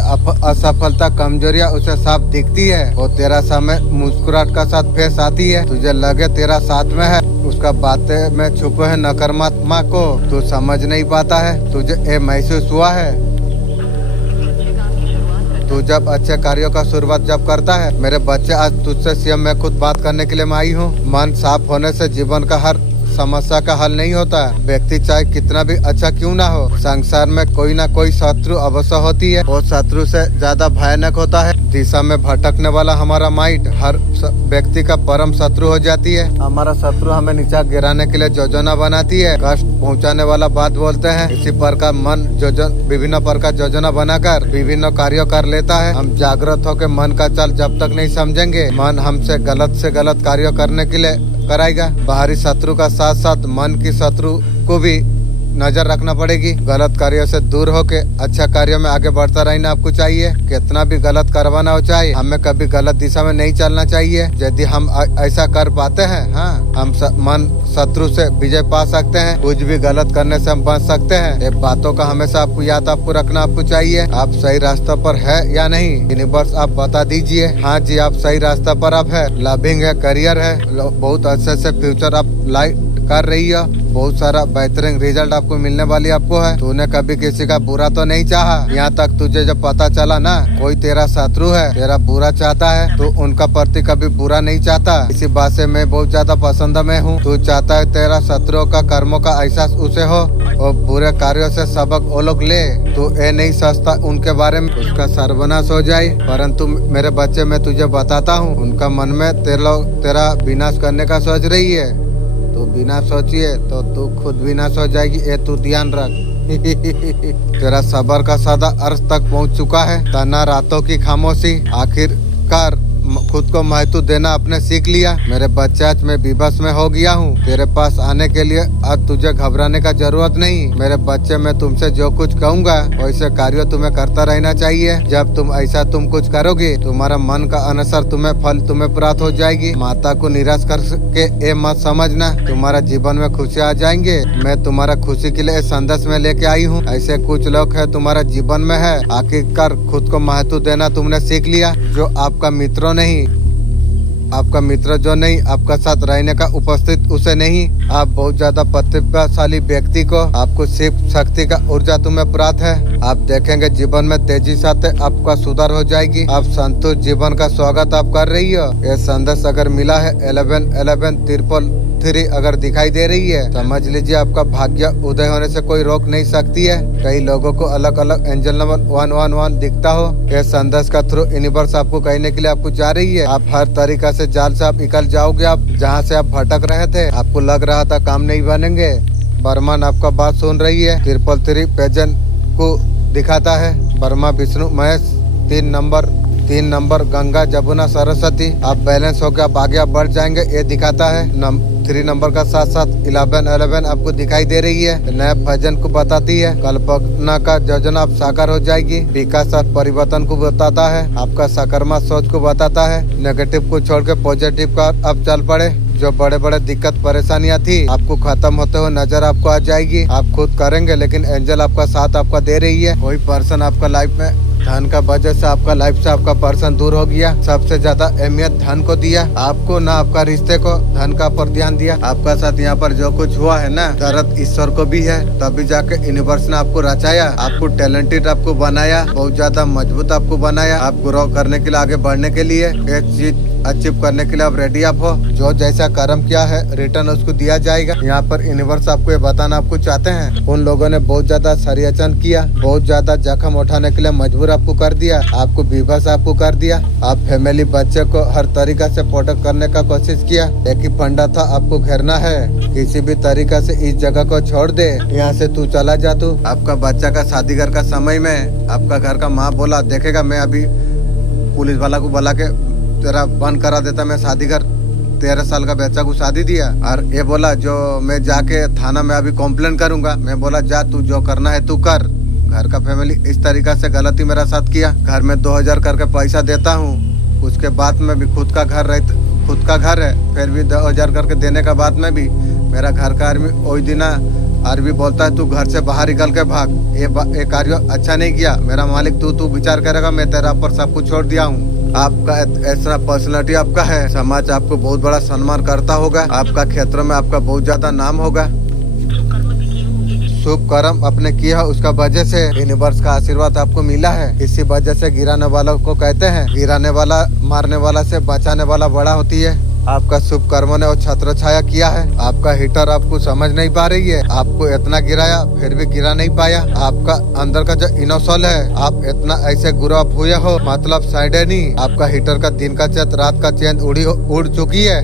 असफलता कमजोरियाँ उसे साफ दिखती है। और तेरा समय मुस्कुराहट का साथ फेस आती है। तुझे लगे तेरा साथ में है। उसका बातें में छुपे है नकारात्मक को तू समझ नहीं पाता है। तुझे ये महसूस हुआ है। तू जब अच्छे कार्यों का शुरुआत जब करता है। मेरे बच्चे आज तुझसे सीएम मैं खुद बात करने के लिए मैं आई हूँ। मन साफ होने से जीवन का हर समस्या का हल नहीं होता। व्यक्ति चाहे कितना भी अच्छा क्यों ना हो, संसार में कोई ना कोई शत्रु अवश्य होती है। वो शत्रु से ज्यादा भयानक होता है। दिशा में भटकने वाला हमारा माइंड हर व्यक्ति का परम शत्रु हो जाती है। हमारा शत्रु हमें नीचा गिराने के लिए योजना बनाती है। कष्ट पहुंचाने वाला बात बोलते हैं। इसी प्रकार मन विभिन्न प्रकार योजना बनाकर विभिन्न कार्यों कर लेता है। हम जागृत होकर मन का चाल जब तक नहीं समझेंगे मन हमसे गलत कार्य करने के लिए कराएगा। बाहरी शत्रु का साथ साथ मन की शत्रु को भी नजर रखना पड़ेगी। गलत कार्यों से दूर होके अच्छा कार्यों में आगे बढ़ता रहना आपको चाहिए। कितना भी गलत करवाना हो चाहे हमें कभी गलत दिशा में नहीं चलना चाहिए। यदि हम ऐसा कर पाते हैं, हाँ, हम मन शत्रु से विजय पा सकते हैं। कुछ भी गलत करने से हम बच सकते हैं। ये बातों का हमेशा आपको याद आपको रखना आपको चाहिए। आप सही रास्ते पर है या नहीं, यूनिवर्स आप बता दीजिए। हाँ जी, आप सही रास्ते पर आप है। लविंग है, करियर है, बहुत अच्छे से फ्यूचर आप लाइफ कर रही है। बहुत सारा बेहतरीन रिजल्ट आपको मिलने वाली आपको है। तूने कभी किसी का बुरा तो नहीं चाहा। यहाँ तक तुझे जब पता चला ना कोई तेरा शत्रु है, तेरा बुरा चाहता है, तो उनका प्रति कभी बुरा नहीं चाहता। इसी बात से मैं बहुत ज्यादा पसंद में हूँ। तू चाहता है तेरा शत्रुओं का कर्मों का एहसास उसे हो और बुरे कार्यों से सबक वो लोग ले। तू ये नहीं सोचता उनके बारे में उसका सर्वनाश हो जाए। परंतु मेरे बच्चे मैं तुझे बताता हूँ उनका मन में तेरा विनाश करने का सोच रही है। तो बिना सोचिए तो तू खुद विनाश हो जाएगी। ये तू ध्यान रख। तेरा सबर का सदा अर्थ तक पहुंच चुका है। तना रातों की खामोशी आखिरकार खुद को महत्व देना आपने सीख लिया। मेरे बच्चे आज मैं विवश में हो गया हूँ। तेरे पास आने के लिए अब तुझे घबराने का जरूरत नहीं। मेरे बच्चे मैं तुमसे जो कुछ कहूँगा वैसे कार्य तुम्हें करता रहना चाहिए। जब तुम ऐसा तुम कुछ करोगे तुम्हारा मन का अनुसार तुम्हें फल तुम्हें प्राप्त हो जाएगी। माता को निराश करके ये मत समझना तुम्हारा जीवन में खुशी आ जाएंगे। मैं तुम्हारा खुशी के लिए संदेश में लेके आई हूँ। ऐसे कुछ लोग है तुम्हारा जीवन में है। आखिरकार खुद को महत्व देना तुमने सीख लिया। जो आपका मित्र नहीं, आपका मित्र जो नहीं आपका साथ रहने का उपस्थित उसे नहीं। आप बहुत ज्यादा प्रतिभाशाली व्यक्ति को आपको सिर्फ शक्ति का ऊर्जा तुम्हें प्राप्त है। आप देखेंगे जीवन में तेजी साथ आपका सुधार हो जाएगी। आप संतुष्ट जीवन का स्वागत आप कर रही हो। ये संदेश अगर मिला है 1111 अगर दिखाई दे रही है समझ लीजिए आपका भाग्य उदय होने से कोई रोक नहीं सकती है। कई लोगों को अलग अलग एंजल नंबर 111 दिखता हो। ये संदेश का थ्रू यूनिवर्स आपको कहने के लिए आपको जा रही है। आप हर तरीका से जाल से आप निकल जाओगे। आप जहाँ से आप भटक रहे थे, आपको लग रहा था काम नहीं बनेंगे, बर्मन आपका बात सुन रही है। 333 पेजेंट को दिखाता है। वर्मा विष्णु महेश 3 नंबर गंगा जमुना सरस्वती। आप बैलेंस होकर आप आगे आप बढ़ जाएंगे ये दिखाता है। 3 नंबर का साथ साथ 11 आपको दिखाई दे रही है। नया भजन को बताती है। कल्पना का योजना आप साकार हो जाएगी। विकास और परिवर्तन को बताता है। आपका सकारात्मक सोच को बताता है। नेगेटिव को छोड़ के पॉजिटिव का अब चल पड़े। जो बड़े बड़े दिक्कत परेशानियां थी आपको खत्म होते हुए नजर आपको आ जाएगी। आप खुद करेंगे लेकिन एंजल आपका साथ आपका दे रही है। कोई पर्सन आपका लाइफ में धन का वजह से आपका लाइफ से आपका पर्सन दूर हो गया। सबसे ज्यादा अहमियत धन को दिया आपको, ना आपका रिश्ते को, धन का पर ध्यान दिया। आपका साथ यहाँ पर जो कुछ हुआ है ना, दर्द ईश्वर को भी है, तभी जाके यूनिवर्स ने आपको रचाया, आपको टैलेंटेड आपको बनाया, बहुत ज्यादा मजबूत आपको बनाया। आप ग्रो करने के लिए, आगे बढ़ने के लिए, एक चीज अचीव करने के लिए आप रेडी आप हो। जो जैसा कर्म किया है रिटर्न उसको दिया जाएगा। यहाँ पर यूनिवर्स आपको ये बताना आपको चाहते हैं, उन लोगों ने बहुत ज्यादा षड्यंत्र किया, बहुत ज्यादा जख्म उठाने के लिए मजबूर आपको कर दिया, आपको विवश आपको कर दिया। आप फैमिली बच्चे को हर तरीका से प्रोटेक्ट करने का कोशिश किया। एक ही फंडा था, आपको घेरना है, किसी भी तरीका से इस जगह को छोड़ दे, यहाँ से तू चला जा। तू आपका बच्चा का शादी घर का समय में आपका घर का माँ बोला देखेगा मैं अभी पुलिस वाला को बुला के तेरा बंद करा देता, मैं शादी कर 13 साल का बच्चा को शादी दिया। और ये बोला जो मैं जाके थाना में अभी कंप्लेन करूंगा। मैं बोला जा तू जो करना है तू कर। घर का फैमिली इस तरीका से गलती मेरा साथ किया। घर में 2000 करके पैसा देता हूँ, उसके बाद में भी खुद का घर है, फिर भी 2000 करके देने का बाद में भी मेरा घर का आदमी वही दिन आरबी बोलता है तू घर से बाहर निकल के भाग। ये कार्य अच्छा नहीं किया मेरा मालिक, तू विचार करेगा, मैं तेरा पर सब कुछ छोड़ दिया हूँ। आपका ऐसा पर्सनालिटी आपका है, समाज आपको बहुत बड़ा सम्मान करता होगा, आपका क्षेत्र में आपका बहुत ज्यादा नाम होगा। शुभ कर्म अपने किया उसका वजह से यूनिवर्स का आशीर्वाद आपको मिला है। इसी वजह से गिराने वालों को कहते हैं, गिराने वाला मारने वाला से बचाने वाला बड़ा होती है। आपका शुभ कर्मों ने वो छत्र छाया किया है। आपका हीटर आपको समझ नहीं पा रही है, आपको इतना गिराया फिर भी गिरा नहीं पाया। आपका अंदर का जो इनोसोल है, आप इतना ऐसे गुरु आप हुए हो, मतलब साइड है नहीं। आपका हीटर का दिन का चेत रात का चेंज उड़ चुकी है।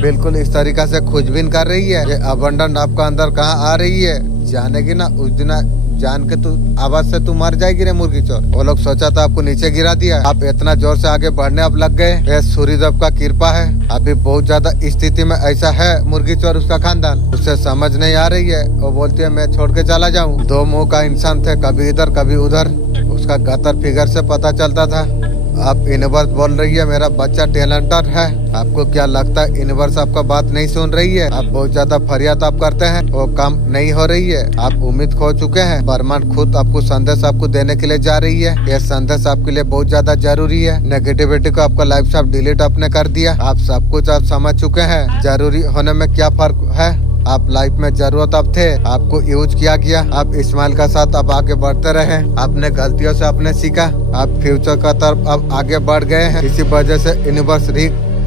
बिल्कुल इस तरीका से खोजबीन कर रही है। ये अबंडन आपका अंदर कहाँ आ रही है जानेगी ना, उस दिन जान के तू आवाज से तू मर जाएगी रे मुर्गी चोर। वो लोग सोचा था आपको नीचे गिरा दिया, आप इतना जोर से आगे बढ़ने आप लग गए। ये सूर्यदेव का कृपा है। अभी बहुत ज्यादा स्थिति में ऐसा है मुर्गी चोर उसका खानदान, उसे समझ नहीं आ रही है। वो बोलती है मैं छोड़ के चला जाऊँ। 2 मुंह का इंसान थे, कभी इधर कभी उधर, उसका गतर फिगर से पता चलता था। आप यूनिवर्स बोल रही है मेरा बच्चा टैलेंटेड है। आपको क्या लगता है यूनिवर्स आपका बात नहीं सुन रही है? आप बहुत ज्यादा फरियाद आप करते हैं, वो काम नहीं हो रही है, आप उम्मीद खो चुके हैं। ब्रह्मांड खुद आपको संदेश आपको देने के लिए जा रही है। यह संदेश आपके लिए बहुत ज्यादा जरूरी है। नेगेटिविटी को आपका लाइफ से आप डिलीट आपने कर दिया। आप सब कुछ आप समझ चुके हैं जरूरी होने में क्या फर्क है। आप लाइफ में जरूरत आप थे, आपको यूज किया गया। आप इस्माइल का साथ अब आगे बढ़ते रहे, आपने गलतियों से आपने सीखा, आप फ्यूचर का तरफ अब आगे बढ़ गए हैं। इसी वजह से यूनिवर्स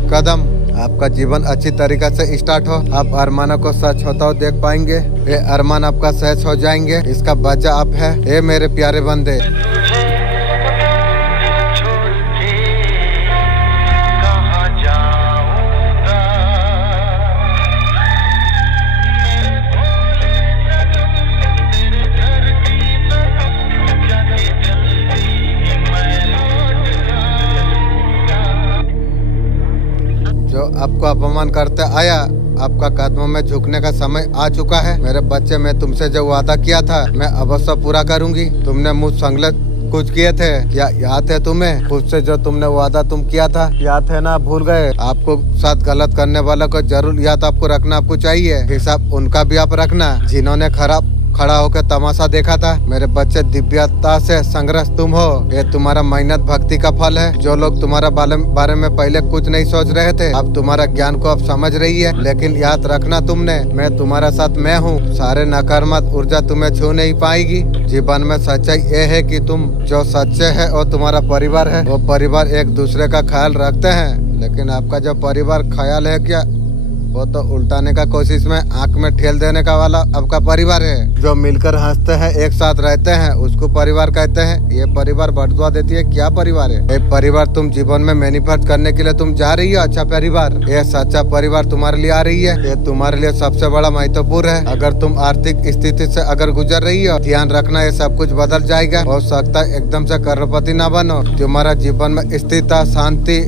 कदम आपका जीवन अच्छी तरीके से स्टार्ट हो। आप अरमानों को सच होता हो देख पाएंगे। ये अरमान आपका सच हो जाएंगे, इसका वजह आप है। ये मेरे प्यारे बंदे, जो आपको अपमान करते आया, आपका कदमों में झुकने का समय आ चुका है। मेरे बच्चे, मैं तुमसे जो वादा किया था मैं अवश्य पूरा करूंगी। तुमने मुझ संगले कुछ किए थे, क्या याद है तुम्हें? खुद से जो तुमने वादा तुम किया था, याद है ना? भूल गए? आपको साथ गलत करने वालों को जरूर याद आपको रखना आपको चाहिए। हिसाब उनका भी आप रखना जिन्होंने खड़ा होकर तमाशा देखा था। मेरे बच्चे, दिव्यता से संघर्ष तुम हो, ये तुम्हारा मेहनत भक्ति का फल है। जो लोग तुम्हारा बारे में पहले कुछ नहीं सोच रहे थे, अब तुम्हारा ज्ञान को अब समझ रही है। लेकिन याद रखना तुमने, मैं तुम्हारा साथ मैं हूँ। सारे नकारात्मक ऊर्जा तुम्हें छू नहीं पाएगी। जीवन में सच्चाई ये है कि तुम जो सच्चे है वो तुम्हारा परिवार है। वो परिवार एक दूसरे का ख्याल रखते हैं, लेकिन आपका जो परिवार ख्याल है क्या वो तो उल्टाने का कोशिश में आंख में ठेल देने का वाला आपका परिवार है। जो मिलकर हंसते हैं, एक साथ रहते हैं, उसको परिवार कहते हैं। ये परिवार बदुआ देती है, क्या परिवार है ये परिवार? तुम जीवन में मैनिफेस्ट करने के लिए तुम जा रही हो अच्छा परिवार, ये सच्चा परिवार तुम्हारे लिए आ रही है। ये तुम्हारे लिए सबसे बड़ा महत्वपूर्ण है। अगर तुम आर्थिक स्थिति से अगर गुजर रही हो, ध्यान रखना ये सब कुछ बदल जाएगा। हो सकता है एकदम से करोड़पति ना बनो। तुम्हारा जीवन में स्थिरता, शांति,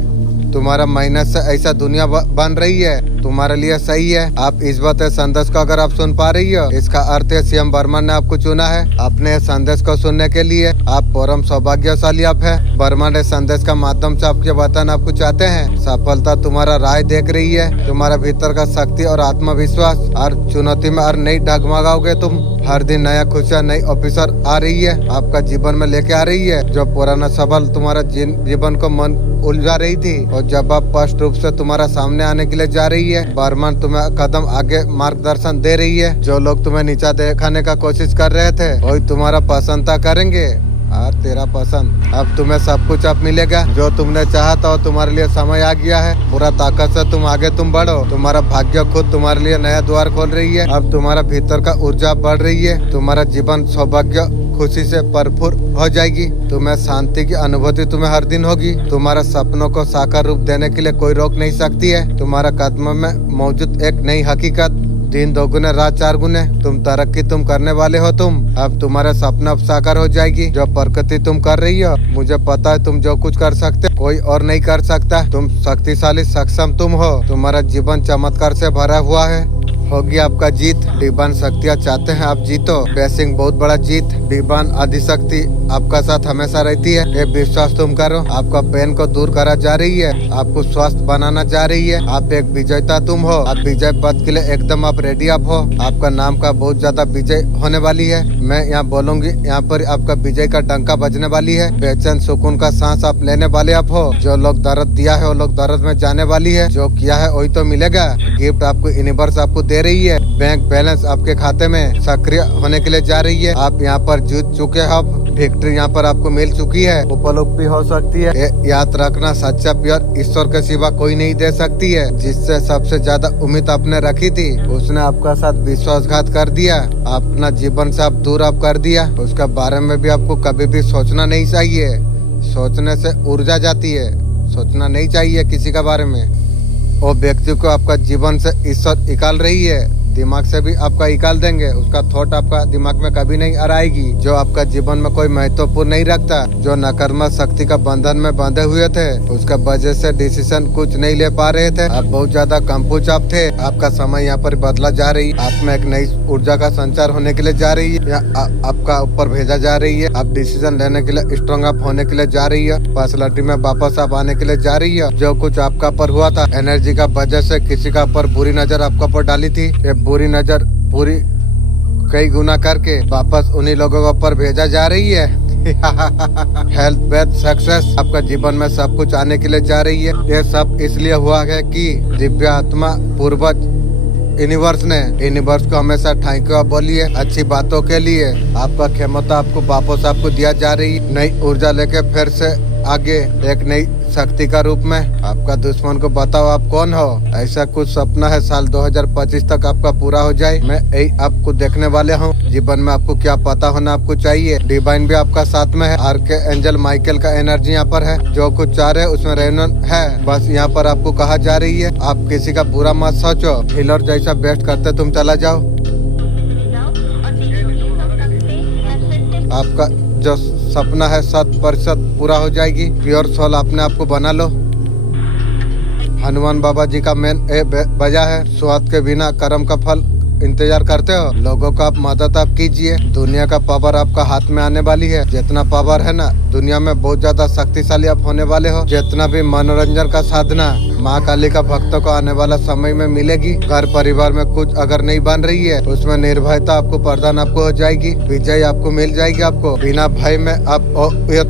तुम्हारा मेहनत से ऐसा दुनिया बन रही है, तुम्हारे लिए सही है। आप इस बात संदेश को अगर आप सुन पा रही हो, इसका अर्थ है सीएम बर्मन ने आपको चुना है अपने संदेश को सुनने के लिए। आप परम सौभाग्यशाली आप है। बर्मन ने संदेश का माध्यम से आपके वतन आपको चाहते हैं। सफलता तुम्हारा राह देख रही है। तुम्हारा भीतर का शक्ति और आत्मविश्वास और चुनौती में और नहीं डगमगाओगे तुम। हर दिन नया खुशियाँ, नई ऑफिसर आ रही है, आपका जीवन में लेके आ रही है। जो पुराना सवाल तुम्हारा जीवन को मन उलझा रही थी, और जब आप स्पष्ट रूप से तुम्हारा सामने आने के लिए जा रही है, बर्मन तुम्हें कदम आगे मार्गदर्शन दे रही है। जो लोग तुम्हें नीचा दिखाने का कोशिश कर रहे थे, वही तुम्हारा प्रशंसा करेंगे और तेरा पसंद। अब तुम्हें सब कुछ अब मिलेगा जो तुमने चाहा था, और तुम्हारे लिए समय आ गया है। पूरा ताकत से तुम आगे तुम बढ़ो। तुम्हारा भाग्य खुद तुम्हारे लिए नया द्वार खोल रही है। अब तुम्हारा भीतर का ऊर्जा बढ़ रही है। तुम्हारा जीवन सौभाग्य खुशी से भरपूर हो जाएगी। तुम्हें शांति की अनुभूति तुम्हें हर दिन होगी। तुम्हारा सपनों को साकार रूप देने के लिए कोई रोक नहीं सकती है। तुम्हारा कदमों में मौजूद एक नई हकीकत, दिन दोगुने रात चार गुने, तुम तरक्की तुम करने वाले हो। तुम अब तुम्हारा सपना अब साकार हो जाएगी। जो प्रगति तुम कर रही हो, मुझे पता है तुम जो कुछ कर सकते कोई और नहीं कर सकता। तुम शक्तिशाली सक्षम तुम हो। तुम्हारा जीवन चमत्कार से भरा हुआ है। होगी आपका जीत। डिवाइन शक्तियाँ चाहते हैं आप जीतो। ब्लेसिंग बहुत बड़ा जीत। डिवाइन आदिशक्ति आपका साथ हमेशा रहती है। ये विश्वास तुम करो। आपका पेन को दूर करा जा रही है, आपको स्वस्थ बनाना जा रही है। आप एक विजेता तुम हो। आप विजय पद के लिए एकदम आप रेडी आप हो। आपका नाम का बहुत ज्यादा विजय होने वाली है। मैं यहाँ बोलूंगी, यहाँ पर आपका विजय का डंका बजने वाली है। बेचैन सुकून का सांस आप लेने वाले आप हो। जो लोग दर्द दिया है वो लोग दर्द में जाने वाली है। जो किया है वही तो मिलेगा। गिफ्ट आपको यूनिवर्स आपको दे रही है। बैंक बैलेंस आपके खाते में सक्रिय होने के लिए जा रही है। आप यहाँ पर जीत चुके हो। विक्ट्री यहाँ पर आपको मिल चुकी है। उपलब्धि हो सकती है। याद रखना, सच्चा प्यार ईश्वर के सिवा कोई नहीं दे सकती है। जिससे सबसे ज्यादा उम्मीद आपने रखी थी, उसने आपका साथ विश्वासघात कर दिया। अपना जीवन से आप दूर आप कर दिया। उसके बारे में भी आपको कभी भी सोचना नहीं चाहिए। सोचने से ऊर्जा जाती है। सोचना नहीं चाहिए किसी के बारे में। वो व्यक्ति को आपका जीवन से ईश्वर निकाल रही है। दिमाग से भी आपका निकाल देंगे। उसका थॉट आपका दिमाग में कभी नहीं आएगी। जो आपका जीवन में कोई महत्वपूर्ण नहीं रखता, जो नकारात्मक शक्ति का बंधन में बंधे हुए थे, उसका वजह से डिसीजन कुछ नहीं ले पा रहे थे। आप बहुत ज्यादा कंफ्यूज आप थे। आपका समय यहाँ पर बदला जा रही है। आप में एक नई ऊर्जा का संचार होने के लिए जा रही है। आपका ऊपर भेजा जा रही है। आप डिसीजन लेने के लिए स्ट्रॉन्ग अप होने के लिए जा रही है। पर्सनालिटी में वापस आप आने के लिए जा रही है। जो कुछ आपका पर हुआ था एनर्जी का वजह से, किसी का ऊपर बुरी नजर आपका ऊपर डाली थी, बुरी नजर पूरी कई गुना करके वापस उन्हीं लोगों के ऊपर भेजा जा रही है। हेल्थ, वेल्थ, सक्सेस आपका जीवन में सब कुछ आने के लिए जा रही है। ये सब इसलिए हुआ है कि दिव्य आत्मा पूर्वज यूनिवर्स को हमेशा थैंक यू बोलिए अच्छी बातों के लिए। आपका क्षमता आपको वापस आपको दिया जा रही है। नई ऊर्जा लेके फिर से आगे एक नई शक्ति का रूप में। आपका दुश्मन को बताओ आप कौन हो। ऐसा कुछ सपना है साल 2025 तक आपका पूरा हो जाए। मैं यही आपको देखने वाले हूँ। जीवन में आपको क्या पता होना आपको चाहिए। डिवाइन भी आपका साथ में है। आर्के एंजल माइकल का एनर्जी यहाँ पर है। जो कुछ चाह रहे उसमें रहना है। बस यहाँ पर आपको कहा जा रही है, आप किसी का बुरा मत सोचो। हिलर जैसा बेस्ट करते तुम चला जाओ। आपका जो सपना है 100% पूरा हो जाएगी। प्योर सोल अपने आप को बना लो। हनुमान बाबा जी का मेन वजह है, स्वाद के बिना कर्म का फल इंतजार करते हो। लोगों का आप मदद आप कीजिए। दुनिया का पावर आपका हाथ में आने वाली है। जितना पावर है ना दुनिया में, बहुत ज्यादा शक्तिशाली आप होने वाले हो। जितना भी मनोरंजन का साधना माँ काली का भक्तों को आने वाला समय में मिलेगी। घर परिवार में कुछ अगर नहीं बन रही है, उसमें निर्भयता आपको प्रदान आपको हो जाएगी। विजय आपको मिल जाएगी। आपको बिना भय में आप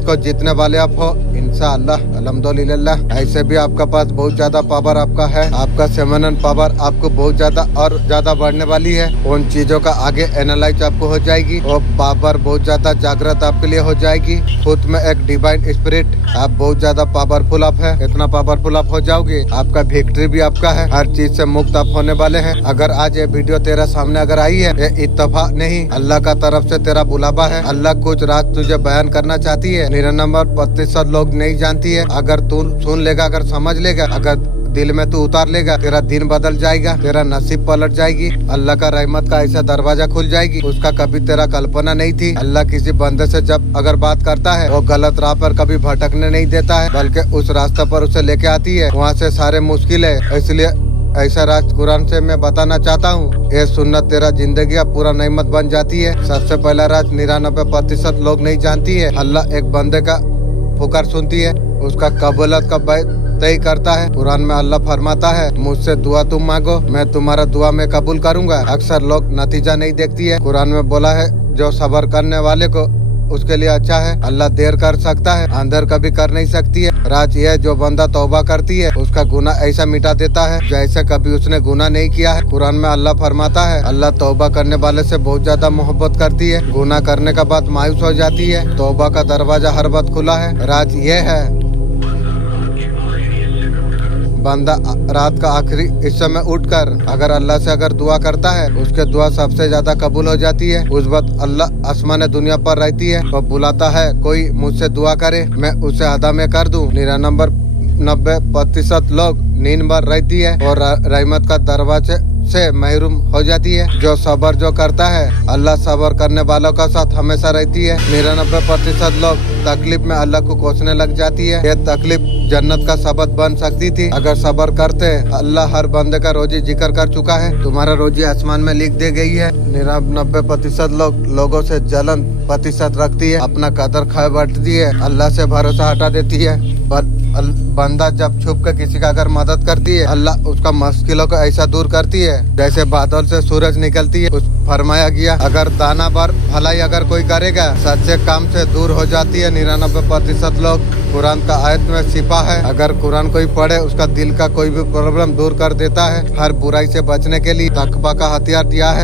को जीतने वाले आप हो। इंशाअल्लाह अल्हम्दुलिल्लाह। ऐसे भी आपका पास बहुत ज्यादा पावर आपका है, आपका फेमिनिन पावर आपको बहुत ज्यादा और ज्यादा बढ़ने वाली है। उन चीजों का आगे एनालाइज आपको हो जाएगी और पावर बहुत ज्यादा जागृत आपके लिए हो जाएगी। खुद में एक डिवाइन स्पिरिट, आप बहुत ज्यादा पावरफुल आप है। इतना पावरफुल आप हो जाओगे, आपका विक्ट्री भी आपका है, हर चीज से मुक्त आप होने वाले हैं। अगर आज ये वीडियो तेरा सामने अगर आई है, ये इत्तेफाक नहीं, अल्लाह का तरफ से तेरा बुलावा है। अल्लाह कुछ राज तुझे बयान करना चाहती है, 99% लोग नहीं जानती है। अगर तू सुन लेगा, अगर समझ लेगा, अगर दिल में तू उतार लेगा, तेरा दिन बदल जाएगा, तेरा नसीब पलट जाएगी। अल्लाह का रहमत का ऐसा दरवाजा खुल जाएगी, उसका कभी तेरा कल्पना नहीं थी। अल्लाह किसी बंदे से जब अगर बात करता है, वो गलत राह पर कभी भटकने नहीं देता है, बल्कि उस रास्ते पर उसे लेके आती है, वहाँ से सारे मुश्किल है। इसलिए ऐसा राज कुरान से मैं बताना चाहता हूँ, ये सुन्नत तेरा जिंदगी अब पूरा नेमत बन जाती है। सबसे पहला राज 99% लोग नहीं जानती है। अल्लाह एक बंदे का पुकार सुनती है, उसका कबूलत का तय करता है। कुरान में अल्लाह फरमाता है, मुझसे दुआ तुम मांगो, मैं तुम्हारा दुआ में कबूल करूंगा। अक्सर लोग नतीजा नहीं देखती है। कुरान में बोला है, जो सब्र करने वाले को उसके लिए अच्छा है। अल्लाह देर कर सकता है, अंदर कभी कर नहीं सकती है। राज ये जो बंदा तौबा करती है, उसका गुनाह ऐसा मिटा देता है जैसे कभी उसने गुनाह नहीं किया है। कुरान में अल्लाह फरमाता है, अल्लाह तौबा करने वाले से बहुत ज्यादा मोहब्बत करती है, गुनाह करने का बाद मायूस हो जाती है। तौबा का दरवाजा हर वक्त खुला है। राज ये है, बंदा रात का आखिरी हिस्से में उठकर अगर अल्लाह से अगर दुआ करता है, उसके दुआ सबसे ज्यादा कबूल हो जाती है। उस वक्त अल्लाह आसमान दुनिया पर रहती है और बुलाता है, कोई मुझसे दुआ करे मैं उसे अदा में कर दूं। 99% लोग नींद में रहती है और रहमत का दरवाजे से महरूम हो जाती है। जो सब्र जो करता है, अल्लाह सब्र करने वालों का साथ हमेशा रहती है। 99% लोग तकलीफ में अल्लाह को कोसने लग जाती है। ये तकलीफ जन्नत का सबब बन सकती थी अगर सब्र करते। अल्लाह हर बंदे का रोजी जिक्र कर चुका है, तुम्हारा रोजी आसमान में लिख दी गई है। 99% लोगों से जलन प्रतिशत रखती है, अपना कदर खा बैठती है, अल्लाह से भरोसा हटा देती है। पर बंदा जब छुप कर किसी का अगर मदद करती है, अल्लाह उसका मुश्किलों को ऐसा दूर करती है जैसे बादल से सूरज निकलती है। फरमाया गया, अगर दाना बार भलाई अगर कोई करेगा, सच्चे काम से दूर हो जाती है 99% लोग। कुरान का आयत में सिपा है, अगर कुरान कोई पढ़े, उसका दिल का कोई भी प्रॉब्लम दूर कर देता है। हर बुराई से बचने के लिए तकवा का हथियार दिया है।